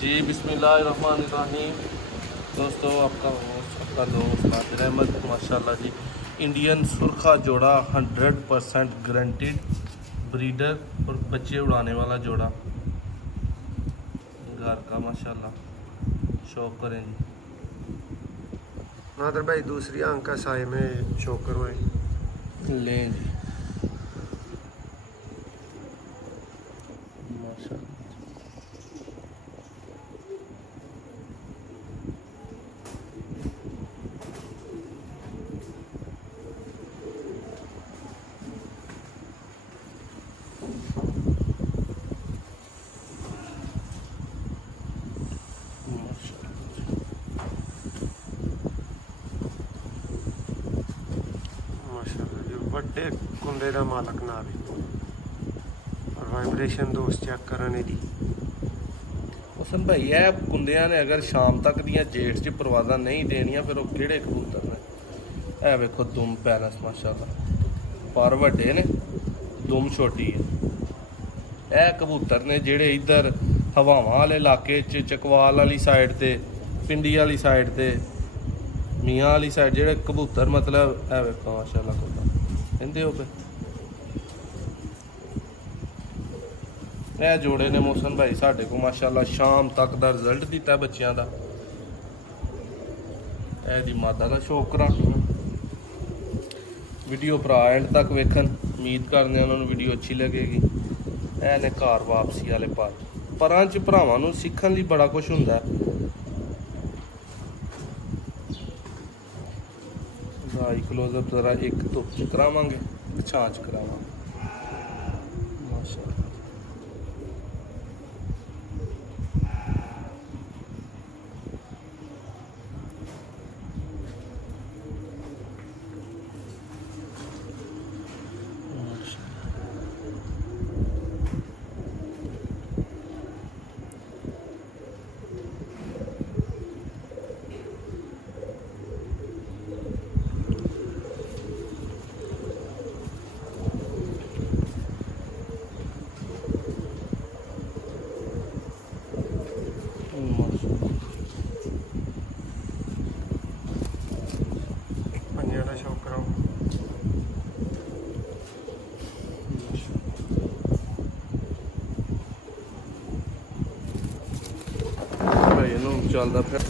जी बिस्मिल्लाहिर्रहमानिर्रहीम। दोस्तों आपका दोस्त नादिर अहमद माशाल्लाह जी। इंडियन सुरखा जोड़ा 100% गारंटीड ब्रीडर और बच्चे उड़ाने वाला जोड़ा घर का माशाल्लाह। शौक करें जी। नादर भाई दूसरी आंख का साय में शोकर हुए लें जी माशाल्लाह। माशाल्लाह जी बड़े कुंडे का मालक नाल और वाइब्रेशन दोस्त चेक करने दी हुसन भाई है कुंदियां ने अगर शाम तक दियां जेठ च परवाज़ा नहीं देनियां फिर वो किहड़े कबूतर ने। है वेखो दुम पैलेस माशाल्लाह पर वड्डे ने दुम छोटी है। ਇਹ कबूतर ने ਜਿਹੜੇ इधर हवावां वाले इलाके च चकवाल वाली साइड ते पिंडी वाली साइड ते मियाँ वाली साइड ਜਿਹੜੇ कबूतर मतलब है वेखो माशाल्लाह कोला ਕਹਿੰਦੇ ਹੋ पे ਇਹ ਜੋੜੇ ਨੇ ਮੋਹਸਨ ਭਾਈ ਸਾਡੇ ਕੋਲ ਮਾਸ਼ਾਅੱਲਾ ਸ਼ਾਮ ਤੱਕ ਦਾ ਰਿਜ਼ਲਟ ਦਿੱਤਾ ਬੱਚਿਆਂ ਦਾ। ਇਹ ਦੀ ਮਾਦਾ ਦਾ ਸ਼ੌਕ ਕਰਾਣੀ ਵੀਡੀਓ ਭਰਾ ਐਂਡ ਤੱਕ ਵੇਖਣ। ਉਮੀਦ ਕਰਦੇ ਉਹਨਾਂ ਨੂੰ ਵੀਡੀਓ ਅੱਛੀ ਲੱਗੇਗੀ। ਇਹ ਨੇ ਘਰ ਵਾਪਸੀ ਵਾਲੇ ਪਰਾਂ 'ਚ ਭਰਾਵਾਂ ਨੂੰ ਸਿੱਖਣ ਲਈ ਬੜਾ ਕੁਝ ਹੁੰਦਾ ਹੈ। ਆਈ ਕਲੋਜ਼ਅਪ ਜ਼ਰਾ ਇੱਕ ਧੁੱਪ 'ਚ ਕਰਾਵਾਂਗੇ ਛਾਂ 'ਚ ਕਰਾਵਾਂਗੇ ਮਾਸ਼ਾਅੱਲਾ। पंजे का शौक कराओ भाई ਇਹਨੂੰ ਚੱਲਦਾ ਫਿਰ